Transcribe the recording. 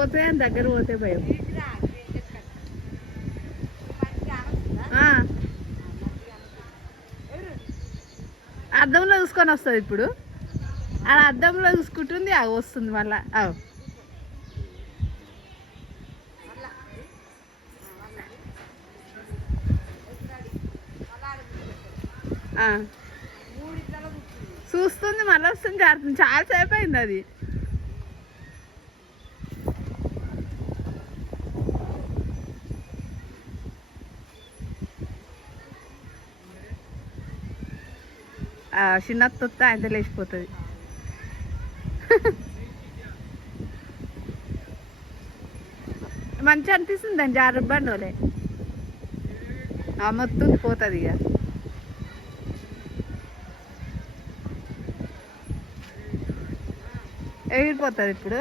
పోతే దగ్గర పోతే భయం. అద్దంలో చూసుకొని వస్తుంది ఇప్పుడు. ఆ అద్దంలో చూసుకుంటుంది అవి వస్తుంది మళ్ళా. చూస్తుంది మళ్ళీ వస్తుంది జారుతుంది. చాలాసేపు అయింది అది. చిన్న తొత్త ఆయన లేచిపోతుంది. మంచిగా అనిపిస్తుంది దాన్ని జారు బండోలే. మొత్తం పోతుంది ఇక. ఎగిరిపోతుంది ఇప్పుడు.